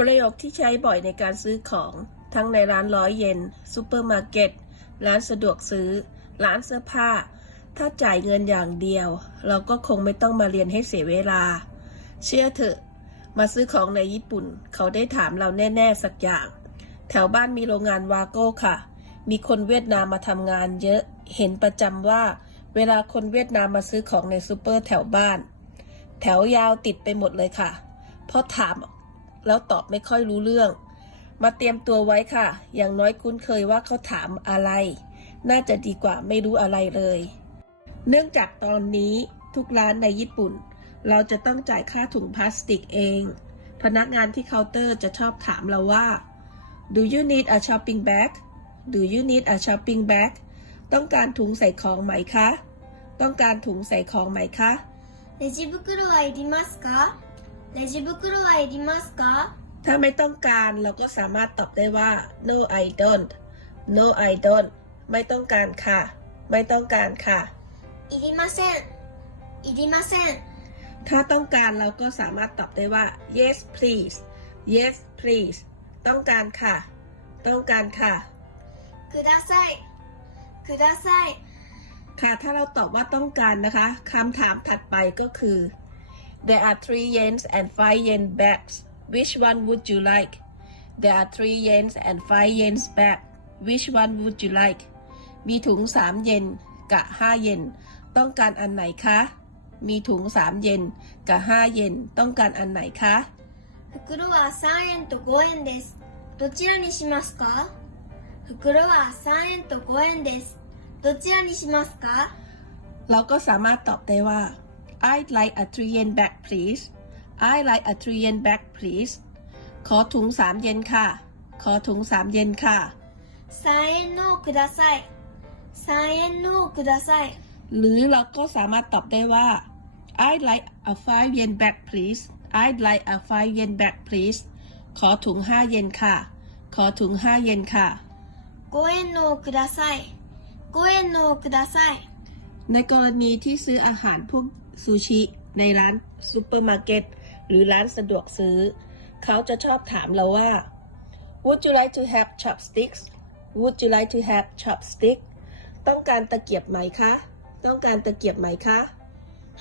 ประโยคที่ใช้บ่อยในการซื้อของ ทั้งในร้านร้อยเยนซูเปอร์มาร์เก็ต ร้านสะดวกซื้อ ร้านเสื้อผ้า ถ้าจ่ายเงินอย่างเดียว เราก็คงไม่ต้องมาเรียนให้เสียเวลา เชื่อเถอะ มาซื้อของในญี่ปุ่น เขาได้ถามเราแน่ ๆ สักอย่าง แถวบ้านมีโรงงานวาโก้ค่ะ มีคนเวียดนามมาทำงานเยอะ เห็นประจำว่า เวลาคนเวียดนามมาซื้อของในซูเปอร์แถวบ้าน แถวยาวติดไปหมดเลยค่ะ เพราะถาม แล้วตอบไม่ค่อยรู้เรื่อง มาเตรียมตัวไว้ค่ะ อย่างน้อยคุ้นเคยว่าเขาถามอะไร น่าจะดีกว่าไม่รู้อะไรเลย เนื่องจากตอนนี้ทุกร้านในญี่ปุ่น เราจะต้องจ่ายค่าถุงพลาสติกเอง พนักงานที่เคาน์เตอร์จะชอบถามเราว่า Do you need a shopping bag Do you need a shopping bag ต้องการถุงใส่ของไหมคะ ต้องการถุงใส่ของไหมคะ レジ袋はいりますか レジ袋はいりますか ถ้าไม่ต้องการเราก็สามารถตอบได้ว่า no I don't no I don't ไม่ต้องการค่ะ ไม่ต้องการค่ะ いりませんいりません ถ้าต้องการเราก็สามารถตอบได้ว่า yes please yes please ต้องการค่ะ ต้องการค่ะ くださいください ค่ะ ถ้าเราตอบว่าต้องการนะคะคำถามถัดไปก็คือ there are three yens and five yen bags which one would you like there are three yens and five yens bag which one would you like มีถุง 3 เยนกับ 5 เยน ต้องการอันไหนคะ มีถุง 3 เยนกับ 5 เยน ต้องการอันไหนคะ 袋は3円と5円ですどちらにしますか袋は3円と5円ですどちらにしますか เราก็สามารถตอบได้ว่า I'd like a three yen bag please I'd like a three yen bag please ขอถุง 3 เยนค่ะ ขอถุง 3 เยนค่ะ 3円のをください3円のをください หรือเราก็สามารถตอบได้ว่า I'd like a five yen bag please I'd like a five yen bag please ขอถุง 5 เยนค่ะ ขอถุง 5 เยนค่ะ 5円のをください5円のをください ในกรณีที่ซื้ออาหารพวก ซูชิ ในร้านซูเปอร์มาร์เก็ตหรือร้านสะดวกซื้อ เขาจะชอบถามเราว่า Would you like to have chopsticks Would you like to have chopstick ต้องการตะเกียบไหมคะ ต้องการตะเกียบไหมคะ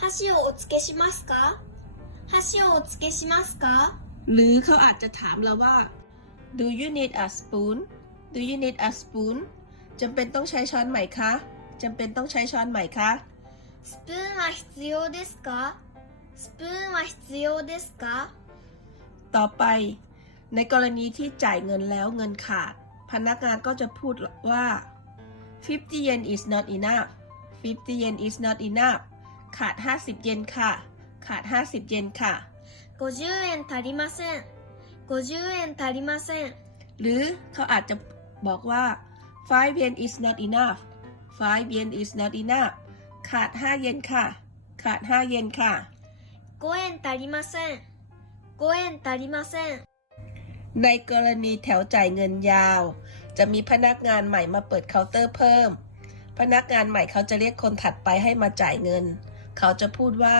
箸をお付けしますか箸をお付けしますか หรือเขาอาจจะถามเราว่า Do you need a spoon Do you need a spoon จำเป็นต้องใช้ช้อนไหมคะจำเป็นต้องใช้ช้อนไหมคะ スプーンは必要ですかスプーンは必要ですか ต่อไป ในกรณีที่จ่ายเงินแล้วเงินขาด พนักงานก็จะพูดว่า 50 yen is not enough 50 yen is not enough ขาด 50 เยนค่ะ ขาด 50 เยนค่ะ 50円足りません50円足りません หรือเขาอาจจะบอกว่า 5 yen is not enough 5 yen is not enough ขาด 5 เยนค่ะ ขาด 5 เยนค่ะ 5円足りません5円足りません ในกรณีแถวจ่ายเงินยาว จะมีพนักงานใหม่มาเปิดเคาน์เตอร์เพิ่ม พนักงานใหม่เขาจะเรียกคนถัดไปให้มาจ่ายเงิน เขาจะพูดว่า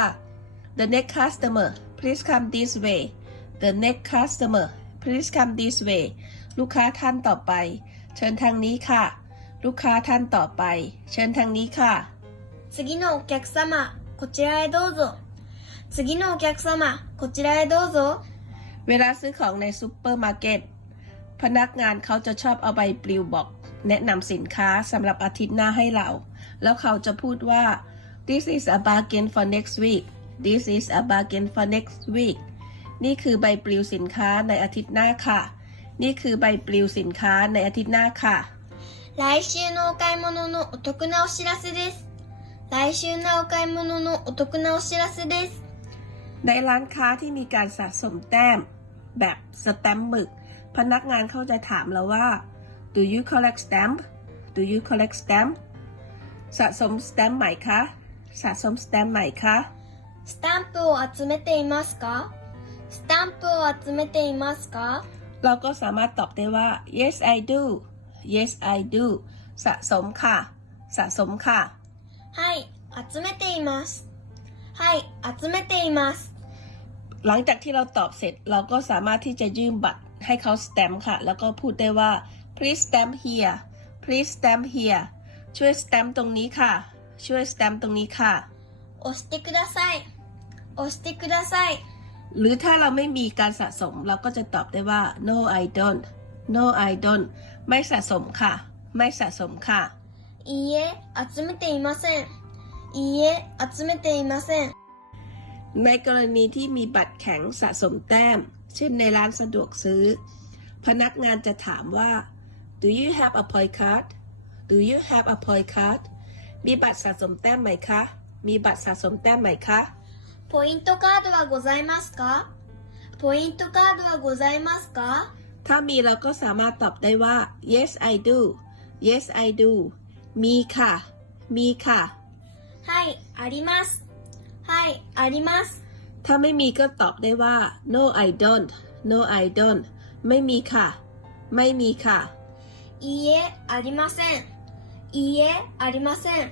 the next customer please come this way the next customer please come this way ลูกค้าท่านต่อไป เชิญทางนี้ค่ะ ลูกค้าท่านต่อไป เชิญทางนี้ค่ะ 次のお客様こちらへどうぞ次のお客様こちらへどうぞ เวลาซื้อของในซูเปอร์มาร์เก็ต พนักงานเขาจะชอบเอาใบปลิวบอก แนะนำสินค้าสำหรับอาทิตย์หน้าให้เรา แล้วเขาจะพูดว่า this is a bargain for next week this is a bargain for next week นี่คือใบปลิวสินค้าในอาทิตย์หน้าค่ะ นี่คือใบปลิวสินค้าในอาทิตย์หน้าค่ะ 来週のお買い物のお得なお知らせです 来週のお買い物のお得なお知らせです ในร้านค้าที่มีการสะสมแต้ม แบบสแตมป์หมึก พนักงานเขาจะถามเราว่า do you collect stamp do you collect stamp สะสมสแตมป์ไหมคะ สะสมสแตมป์ไหมคะ スタンプを集めていますかスタンプを集めていますか เราก็สามารถตอบได้ว่า yes I do yes I do สะสมค่ะ สะสมค่ะ はい、集めています。はい、集めています。 หลังจากที่เราตอบเสร็จเราก็สามารถที่จะยื่นบัตรให้เขาสแตมป์ค่ะ แล้วก็พูดได้ว่า please stamp here please stamp here ช่วยสแตมป์ตรงนี้ค่ะ ช่วยสแตมป์ตรงนี้ค่ะ 押してください押してください หรือถ้าเราไม่มีการสะสม เราก็จะตอบได้ว่า no I don't no I don't ไม่สะสมค่ะ ไม่สะสมค่ะ いいえ集めていませんいいえ集めていません ในกรณีที่มีบัตรแข็งสะสมแต้ม เช่นในร้านสะดวกซื้อ พนักงานจะถามว่า do you have a point card do you have a point card มีบัตรสะสมแต้มไหมคะ มีบัตรสะสมแต้มไหมคะ ポイントカードはございますかポイントカードはございますか ถ้ามีเราก็สามารถตอบได้ว่า yes I do yes I do มีค่ะ มีค่ะ はいありますはいあります ถ้าไม่มีก็ตอบได้ว่า no I don't no I don't ไม่มีค่ะ ไม่มีค่ะ いいえありませんいいえありません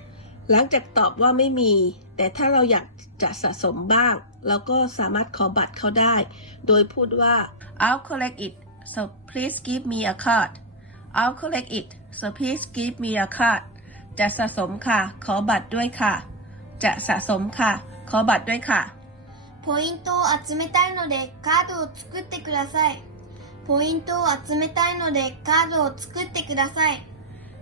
หลังจากตอบว่าไม่มี แต่ถ้าเราอยากจะสะสมบ้าง เราก็สามารถขอบัตรเขาได้ โดยพูดว่า I'll collect it so please give me a card I'll collect it so please give me a card จะสะสมค่ะ ขอบัตรด้วยค่ะ จะสะสมค่ะ ขอบัตรด้วยค่ะ ポイントを集めたいのでカードを作ってくださいポイントを集めたいのでカードを作ってください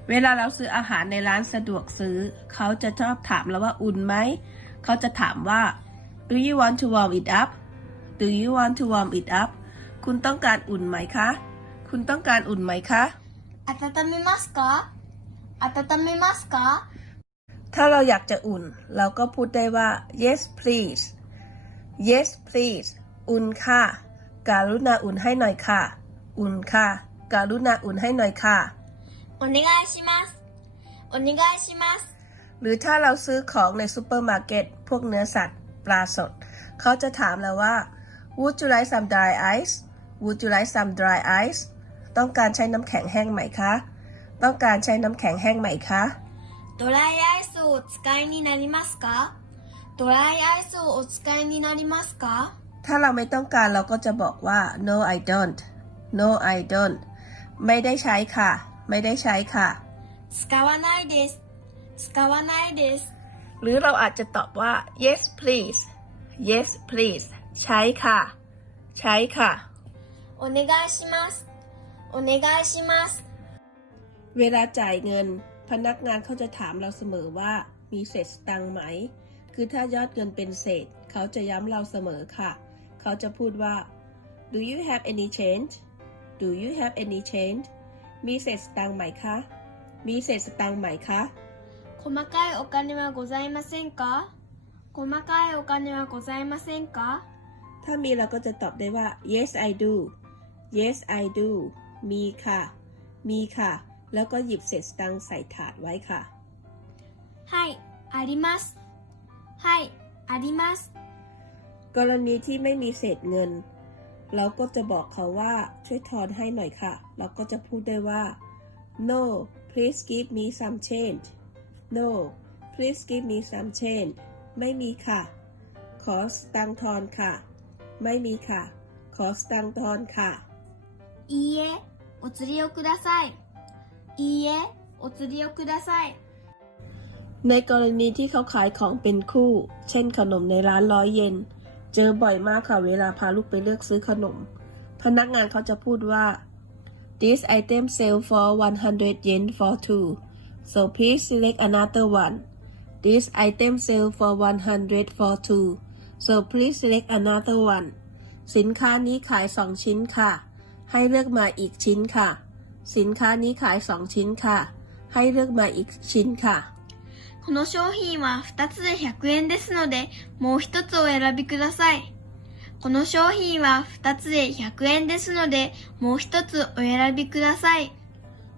เวลาเราซื้ออาหารในร้านสะดวกซื้อ เขาจะชอบถามเราว่าอุ่นไหม เขาจะถามว่า do you want to warm it up do you want to warm it up คุณต้องการอุ่นไหมคะ คุณต้องการอุ่นไหมคะ 温めますか温めますか ถ้าเราอยากจะอุ่น เราก็พูดได้ว่า yes please yes please อุ่นค่ะ การุณาอุ่นให้หน่อยค่ะ อุ่นค่ะ การุณาอุ่นให้หน่อยค่ะ お願いしますお願いします หรือถ้าเราซื้อของในซูเปอร์มาร์เก็ต พวกเนื้อสัตว์ ปลาสด เขาจะถามเราว่า would you like some dry ice would you like some dry ice ต้องการใช้น้ำแข็งแห้งไหมคะ ต้องการใช้น้ำแข็งแห้งไหมคะ ドライアイスをお使いになりますかドライアイスをお使いになりますか ถ้าเราไม่ต้องการเราก็จะบอกว่า no I don't no I don't ไม่ได้ใช้ค่ะ ไม่ได้ใช้ค่ะ 使わないです使わないです หรือเราอาจจะตอบว่า yes please yes please ใช้ค่ะ ใช้ค่ะ お願いします お願いします เวลาจ่ายเงิน พนักงานเขาจะถามเราเสมอว่ามีเศษสตังค์ไหม คือถ้ายอดเงินเป็นเศษ เขาจะย้ำเราเสมอค่ะ เขาจะพูดว่า do you have any change do you have any change มีเศษสตังค์ไหมคะ มีเศษสตังค์ไหมคะ 細かいお金はございませんか細かいお金はございませんか ถ้ามีเราก็จะตอบได้ว่า yes I do yes I do มีค่ะ มีค่ะ แล้วก็หยิบเศษสตังค์ใส่ถาดไว้ค่ะ はいありますはいあります กรณีที่ไม่มีเศษเงิน เราก็จะบอกเขาว่าช่วยทอนให้หน่อยค่ะ เราก็จะพูดได้ว่า no please give me some change no please give me some change ไม่มีค่ะ ขอสตังค์ทอนค่ะ ไม่มีค่ะ ขอสตังค์ทอนค่ะ いいえ お釣りをくださいいいえお釣りをください ในกรณีที่เขาขายของเป็นคู่ เช่นขนมในร้านร้อยเยน เจอบ่อยมากค่ะเวลาพาลูกไปเลือกซื้อขนม พนักงานเขาจะพูดว่า this item sell for 100 yen for two so please select another one this item sell for 100 for two so please select another one สินค้านี้ขาย 2 ชิ้นค่ะ ให้เลือกมาอีกชิ้นค่ะ สินค้านี้ขาย 2 ชิ้นค่ะ ให้เลือกมาอีกชิ้นค่ะ この商品は2つで100円ですので、もう1つお選びください。この商品は2つで100円ですので、もう1つお選びください。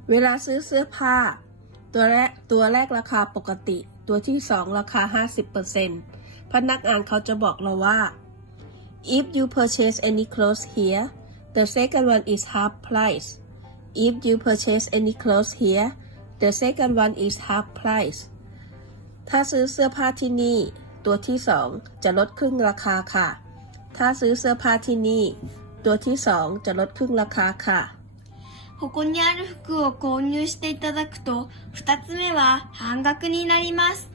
เวลาซื้อเสื้อผ้า ตัวแรกตัวแรกราคาปกติ ตัวที่สองราคา 50%พนักงานเขาจะบอกเราว่า if you purchase any clothes here the second one is half price if you purchase any clothes here the second one is half price ถ้าซื้อเสื้อผ้าที่นี่ ตัวที่สองจะลดครึ่งราคาค่ะ ถ้าซื้อเสื้อผ้าที่นี่ ตัวที่สองจะลดครึ่งราคาค่ะ ここにある服を購入していただくと、二つ目は半額になります。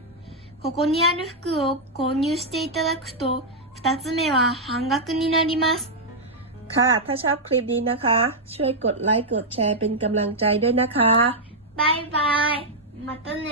ここにある服を購入していただくと、二つ目は半額になります。 ค่ะ ถ้าชอบคลิปนี้นะคะ ช่วยกดไลค์ กดแชร์เป็นกำลังใจด้วยนะคะ บายบาย มาต้นเน